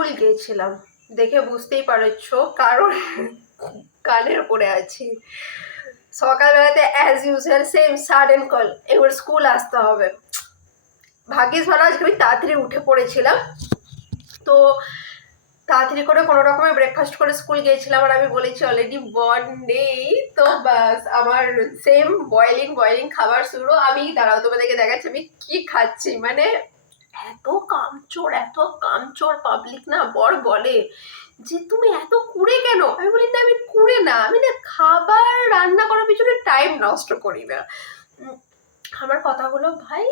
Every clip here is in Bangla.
স্কুল গিয়েছিলাম, দেখে বুঝতেই পারছো কারণ কানের ওপরে আছি। সকালবেলাতে as usual same sudden call, এবার স্কুল আসতে হবে। ভাগ্যিস ভালো আজকে আমি তাড়াতাড়ি উঠে পড়েছিলাম, তো তাড়াতাড়ি করে কোনো রকমের ব্রেকফাস্ট করে স্কুল গিয়েছিলাম। আর আমি বলেছি অলরেডি বর্ন নেই, তো বাস আমার সেম বয়েলিং বয়েলিং খাবার শুরু। আমি দাঁড়াও তোমাদেরকে দেখাচ্ছি আমি কি খাচ্ছি। মানে এত কামচোর পাবলিক না, বর বলে যে তুমি এত কুড়ে কেন। আমি বলি না আমি কুড়ে না, আমি না খাবার রান্না করার পিছনে টাইম নষ্ট করি না। আমার কথা হলো ভাই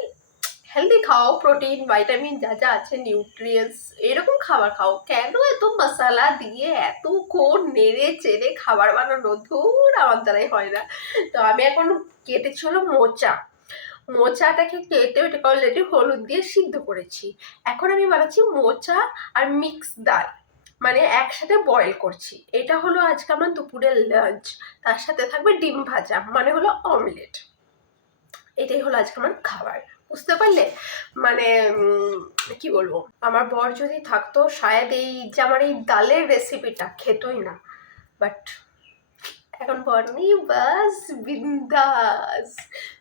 হেলদি খাও, প্রোটিন ভাইটামিন যা যা আছে নিউট্রিয়েন্টস এরকম খাবার খাও, কেন এত মশলা দিয়ে এত কোন নেড়ে চেড়ে খাবার বানানো, ধুর আমার দ্বারাই হয় না। তো আমি এখন কেটেছি হলো মোচাটাকে কেটে ওটাকে অলরেডি হলুদ দিয়ে সিদ্ধ করেছি। এখন আমি বানাচ্ছি মোচা আর মিক্স ডাল, মানে একসাথে বয়েল করছি। এটা হলো আজকে আমার দুপুরের লাঞ্চ। তার সাথে থাকবে ডিম ভাজা, মানে হলো অমলেট। এটাই হলো আজকে আমার খাবার, বুঝতে পারলে? মানে কি বলবো, আমার বর যদি থাকতো শায়দ এই যে আমার এই ডালের রেসিপিটা খেতোই না, বাট এখন বর নেই, বাস বিন্দাস।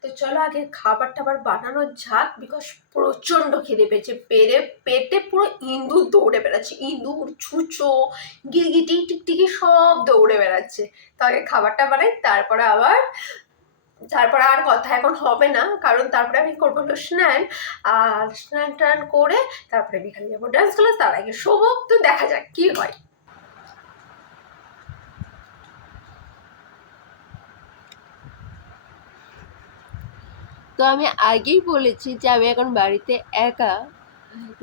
তো চলো আগে খাবার টাবার বানানো যাক, বিকজ প্রচন্ড খিদে পেয়েছে। পেটে পুরো ইঁদুর দৌড়ে বেড়াচ্ছে, ইঁদুর ছুঁচো গিরগিটি টিকটিকি সব দৌড়ে বেড়াচ্ছে। তো আগে খাবারটা বানাই, তারপরে আর কথা এখন হবে না, কারণ তারপরে আমি করবো হলো স্নান। আর স্নান টান করে তারপরে বিকালে যাবো ডান্স ক্লাস, তার আগে শোবো। তো দেখা যাক কি হয়। তো আমি আগেই বলেছি যে আমি এখন বাড়িতে একা।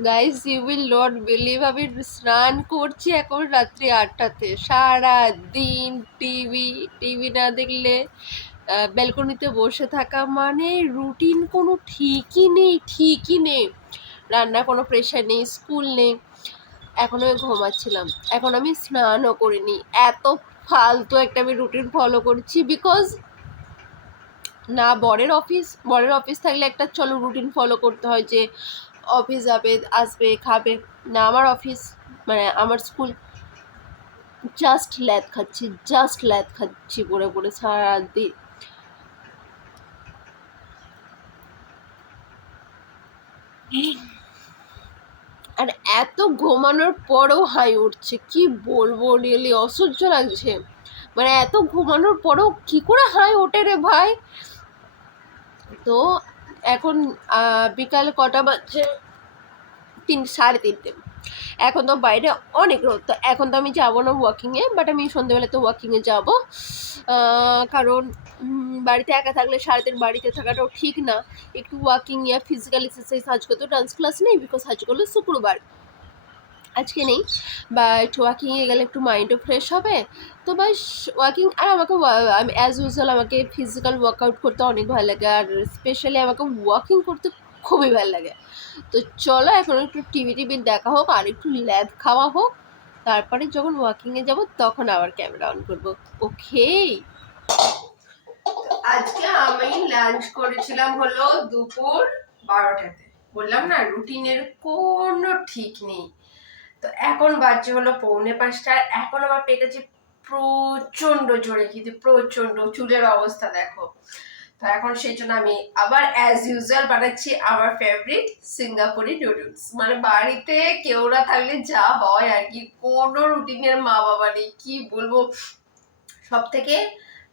Guys, you will not believe, আমি স্নান করছি এখন রাত্রি 8টাতে। সারা দিন টিভি না দেখলে ব্যালকনিতে বসে থাকা, মানে রুটিন কোনো ঠিকই নেই। রান্নার কোনো প্রেশার নেই, স্কুল নেই। এখন আমি ঘুমাচ্ছিলাম, এখন আমি স্নানও করিনি। এত ফালতু একটা আমি রুটিন ফলো করছি, বিকজ না বরের অফিস থাকলে একটা চলো রুটিন ফলো করতে হয় যে অফিস যাবে, আসবে, খাবে। না আমার অফিস, মানে আমার স্কুল, জাস্ট ল্যাদ খাচ্ছি পড়ে পড়ে সারাদিন। আর এত ঘুমানোর পরেও হাই উঠছে, কি বলবো, রিয়েলি অসহ্য লাগছে। মানে এত ঘুমানোর পরেও কি করে হাই ওঠে রে ভাই। তো এখন বিকাল কটা বাজছে, 3:30। এখন তো বাইরে অনেক রোদ, তো এখন তো আমি যাবো না ওয়াকিংয়ে, বাট আমি সন্ধ্যেবেলা তো ওয়াকিংয়ে যাবো। কারণ বাড়িতে একা থাকলে সারাদিন বাড়িতে থাকাটাও ঠিক না। একটু ওয়াকিং ইয়া ফিজিক্যাল এক্সারসাইজ, আজকে তো ডান্স ক্লাস নেই বিকজ আজকে হলো শুক্রবার, আজকে নেই। বা একটু ওয়াকিংয়ে গেলে একটু মাইন্ডও ফ্রেশ হবে। তো বাস ওয়াকিং, আর আমি অ্যাজ ইউজুয়াল আমাকে ফিজিক্যাল ওয়ার্কআউট করতে অনেক ভালো লাগে, আর স্পেশালি আমাকে ওয়াকিং করতে খুবই ভালো লাগে। তো চলো এখন একটু টিভি দেখা হোক আর একটু ল্যাদ খাওয়া হোক, তারপরে যখন ওয়াকিংয়ে যাব তখন আবার ক্যামেরা অন করবো। ওকে। আজকে আমি লাঞ্চ করেছিলাম হলো দুপুর 12টাতে। বললাম না রুটিনের কোনো ঠিক নেই। তো এখন বাজছে হলো 4:45, এখন আমার পেটে যে প্রচন্ড জোরে খিদে, প্রচন্ড। চুলের অবস্থা দেখো। তো এখন সেই জন্য আমি আবার অ্যাজ ইউজুয়াল বানাচ্ছি আমার ফেভারিট সিঙ্গাপুরি নুডলস। মানে বাড়িতে কেউ না থাকলে যা হয় আর কি, কোনো রুটিনের মা বাবা নেই, কি বলবো। সব থেকে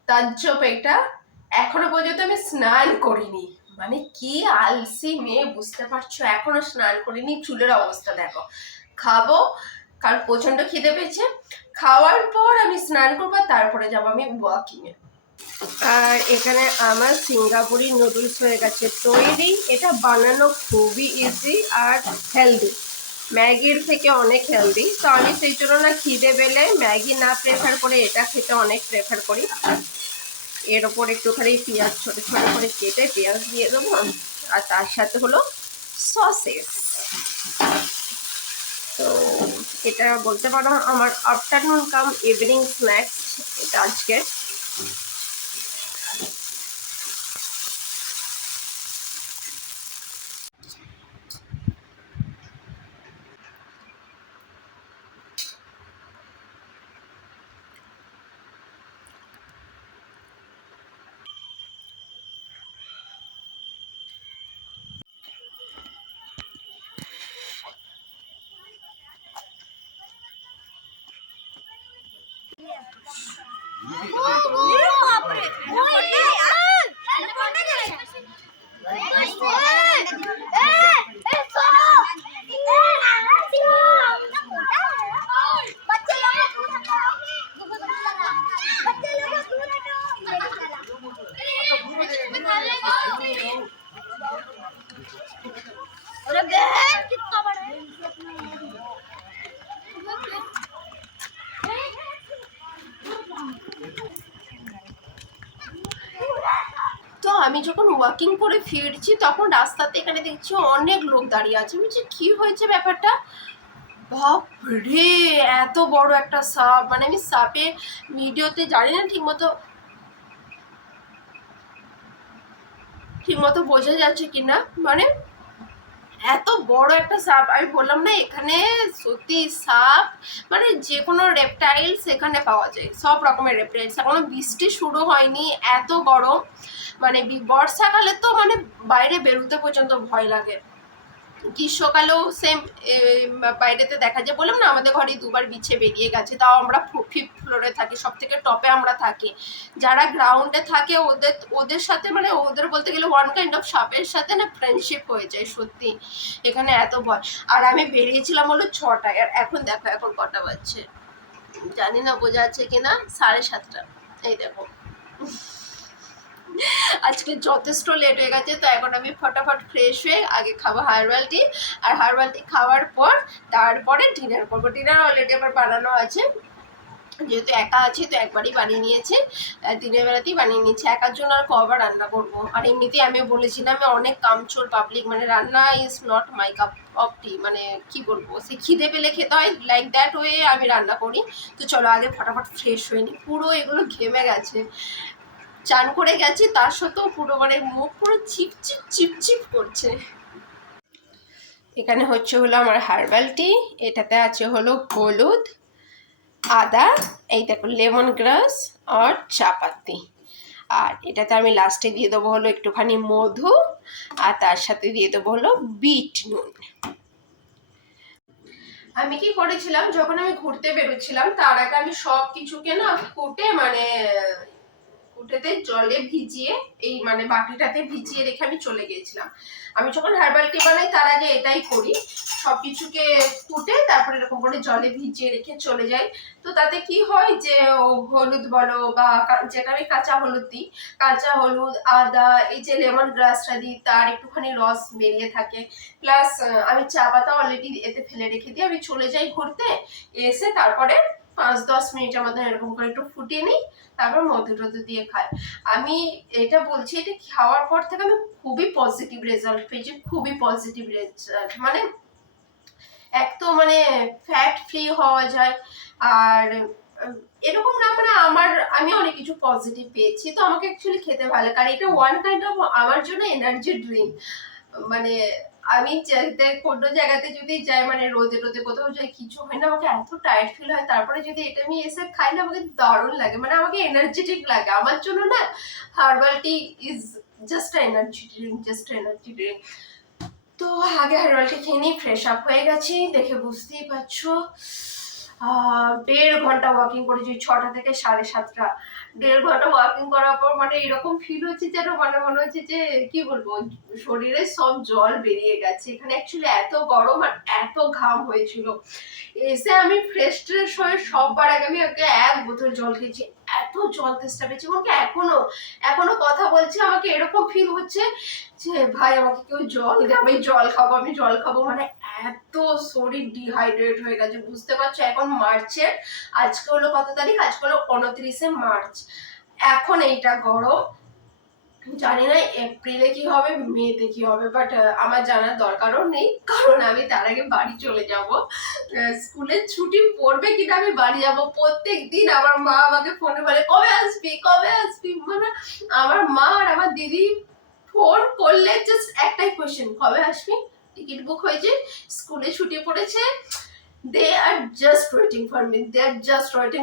তাজ্জব এটা, এখনো পর্যন্ত আমি স্নান করিনি। মানে কি আলসি মেয়ে, বুঝতে পারছো? এখনো স্নান করিনি, চুলের অবস্থা দেখো। খাবো, কারণ প্রচন্ড খিদে পেয়েছে। খাওয়ার পর আমি স্নান করবো, তারপরে যাবো আমি ওয়াকিং এ। আর এখানে আমার সিঙ্গাপুরি নুডলস হয়ে গেছে তৈরি। এটা বানানো খুবই ইজি আর হেলদি, ম্যাগির থেকে অনেক হেলদি। তো আমি সেই জন্য না খিদে পেলে ম্যাগি না প্রেফার করে এটা খেতে অনেক প্রেফার করি। এর ওপর একটুখানি পেঁয়াজ ছোট ছোট করে কেটে পেঁয়াজ দিয়ে দেবো, আর তার সাথে হলো সসেস। তো এটা বলতে পারো আমার আফটারনুন কাম ইভিনিং স্ন্যাক্স এটা আজকে। তো আমি যখন ওয়াকিং করে ফিরছি তখন রাস্তাতে এখানে দেখছি অনেক লোক দাঁড়িয়ে আছে। আমি বলছি কি হয়েছে ব্যাপারটা, বাপরে এত বড় একটা সাপ, মানে আমি সাপে ভিডিওতে জানি না ঠিকমতো বোঝা যাচ্ছে কিনা, মানে এত বড় একটা সাপ। আমি বললাম না এখানে সত্যি সাপ মানে যে কোনো রেপটাইলস এখানে পাওয়া যায়, সব রকমের রেপটাইলস। এখনো বৃষ্টি শুরু হয়নি, এত গরম, মানে বর্ষাকালে তো মানে বাইরে বেরোতে পর্যন্ত ভয় লাগে। গ্রীষ্মকালেও সেম বাইরেতে দেখা যায়, বললাম না আমাদের ঘরে দুবার বিছে বেরিয়ে গেছে, তাও আমরা 5th ফ্লোরে থাকি, সব থেকে টপে আমরা থাকি। যারা গ্রাউন্ডে থাকে ওদের সাথে মানে ওদের বলতে গেলে ওয়ান কাইন্ড অফ সাপের সাথে না ফ্রেন্ডশিপ হয়ে যায় সত্যি। এখানে এত ভয়। আর আমি বেরিয়েছিলাম হলো 6টায়, আর এখন দেখো এখন কটা বাজছে জানি না বোঝা যাচ্ছে কিনা, 7:30। এই দেখো আজকে যথেষ্ট লেট হয়ে গেছে, তো এখন আমি ফটাফট ফ্রেশ হয়ে আগে খাবো হার্বাল টি, আর হার্বাল টি খাওয়ার পর তারপরে ডিনার করবো। ডিনার অলরেডি আমার বানানো আছে, যেহেতু একা আছি তো একবারই বানিয়ে নিয়েছি, দিনের বেলাতেই বানিয়ে নিয়েছি। একার জন্য আর কবার রান্না করবো। আর এমনিতেই আমি বলেছিলাম আমি অনেক কামচোর পাবলিক, মানে রান্না is not my cup of tea, মানে কি বলবো, সে খিদে পেলে খেতে হয়, লাইক দ্যাট ওয়ে আমি রান্না করি। তো চলো আগে ফটাফট ফ্রেশ হয়ে নিই, পুরো এগুলো ঘেমে গেছে, চান করে গেছি তার সত্ত্বেও পুরো মানে মুখ পুরো চিপচিপ চিপচিপ করছে। এখানে হচ্ছে হলো আমার হার্বাল টি, এটাতে আছে হলো হলুদ, আদা, এই দেখো লেমন গ্রাস আর চা পাতি, আর এটাতে আমি লাস্টে দিয়ে দেবো হলো একটুখানি মধু, আর তার সাথে দিয়ে দেবো হলো বিট নুন। আমি কি করেছিলাম, যখন আমি ঘুরতে বেরোচ্ছিলাম তার আগে আমি সব কিছুকে না কুটে মানে কুটেতে জলে ভিজিয়ে এই মানে বাটিটাতে ভিজিয়ে রেখে আমি চলে গিয়েছিলাম। আমি যখন হার্বাল টি বানাই তার আগে এটাই করি, সব কিছুকে কুটে তারপরে এরকম করে জলে ভিজিয়ে রেখে চলে যাই। তো তাতে কি হয় যে হলুদ বলো বা যেটা আমি কাঁচা হলুদ দিই, কাঁচা হলুদ, আদা, এই যে লেমন গ্রাসটা দিই তার একটুখানি রস বেরিয়ে থাকে, প্লাস আমি চা পাতা অলরেডি এতে ফেলে রেখে দিই। আমি চলে যাই ঘুরতে, এসে তারপরে 5-10 মিনিটের মধ্যে এরকম করে একটু ফুটিয়ে নিই, তারপর মধু টধু দিয়ে খাই। আমি এটা বলছি, এটা খাওয়ার পর থেকে আমি খুবই পজিটিভ রেজাল্ট পেয়েছি, খুবই পজিটিভ রেজাল্ট। মানে এক তো মানে ফ্যাট ফ্রি হওয়া যায়, আর এরকম না মানে আমি অনেক কিছু পজিটিভ পেয়েছি, তো আমাকে অ্যাকচুয়ালি খেতে ভালো লাগে। আর এটা ওয়ান কাইন্ড অফ আমার জন্য এনার্জি ড্রিঙ্ক। মানে আমি কোনো জায়গাতে যদি যাই, মানে রোদে রোদে কোথাও যাই, কিছু হয় না, আমাকে এত টায়ার্ড ফিল হয়, তারপরে যদি এটা আমি এসে খাই না আমাকে দারুণ লাগে, মানে আমাকে এনার্জেটিক লাগে। আমার জন্য না herbal tea is just energy drink, just energy drink. তো আগে হার্বাল টি খেয়ে নিই, ফ্রেশ আপ হয়ে গেছি, দেখে বুঝতেই পারছো 1.5 ঘন্টা ওয়াকিং করেছি, 6টা থেকে 7:30। 1.5 ঘন্টা ওয়াকিং করার পর মানে এরকম ফিল হচ্ছে যেন মানে মনে হচ্ছে যে কি বলবো, শরীরে সব জল বেরিয়ে গেছে। এখানে অ্যাকচুয়ালি এত গরম আর এত ঘাম হয়েছিল, এসে আমি ফ্রেশ ট্রেশ হয়ে সববার আগে আমি আগে 1 বোতল জল খেয়েছি, এত জল তেষ্টা পেয়েছি। আমাকে এখনো কথা বলছি আমাকে এরকম ফিল হচ্ছে যে ভাই আমাকে কেউ জল দে, আমি জল খাবো, মানে এত শরীর ডিহাইড্রেট হয়ে গেছে। বুঝতে পারছো এখন মার্চের, আজকে হলো কত তারিখ, আজকে হলো 29শে মার্চ, এখন এইটা গরম, জানি না এপ্রিলে কি হবে, মেতে কি হবে, বাট আমার জানার দরকারও নেই, কারণ আমি তার আগে বাড়ি চলে যাব। স্কুলের ছুটি পড়বে কিনা আমি বাড়ি যাব। প্রত্যেক দিন আমার মা আমাকে ফোনে বলে কবে আসবি, মানে আমার মা আর আমার দিদি ফোন করলে জাস্ট একটাই কোয়েশ্চেন, কবে আসবি, টিকিট বুক হয়েছে, স্কুলে ছুটি পড়েছে, দে আর জাস্ট ওয়েটিং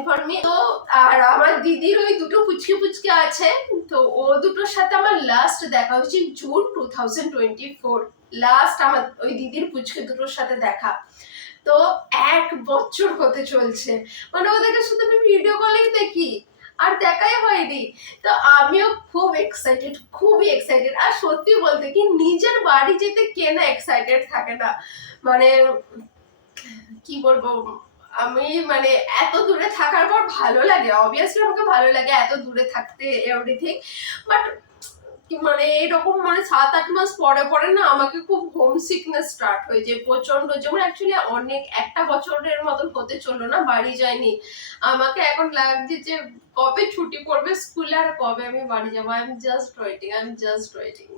ফর মি। তো আর আমার দিদির ওই দুটো পুচকে আছে, তো ও দুটোর সাথে আমার লাস্ট দেখা হয়েছে জুন 2024, লাস্ট আমার ওই দিদির পুচকে দুটোর সাথে দেখা। তো 1 বছর হতে চলছে, মানে ওদেরকে শুধু আমি ভিডিও কলেই দেখি, আর দেখাই হয়নি। তো আমিও খুব এক্সাইটেড, খুবই এক্সাইটেড। আর সত্যি বলতে কি নিজের বাড়ি যেতে কে না এক্সাইটেড থাকে না, মানে কি বলবো, আমি মানে এত দূরে থাকার পর ভালো লাগে, অবভিয়াসলি আমাকে ভালো লাগে এত দূরে থাকতে এভরিথিং, বাট মানে এরকম মানে 7-8 মাস পরে পরে না আমাকে খুব হোম সিকনেস স্টার্ট হয়েছে প্রচন্ড, যেমন অ্যাকচুয়ালি অনেক একটা বছরের মতন হতে চললো না বাড়ি যায়নি। আমাকে এখন লাগছে যে কবে ছুটি পড়বে স্কুলে আর কবে আমি বাড়ি যাবো। I am just waiting, I am just waiting.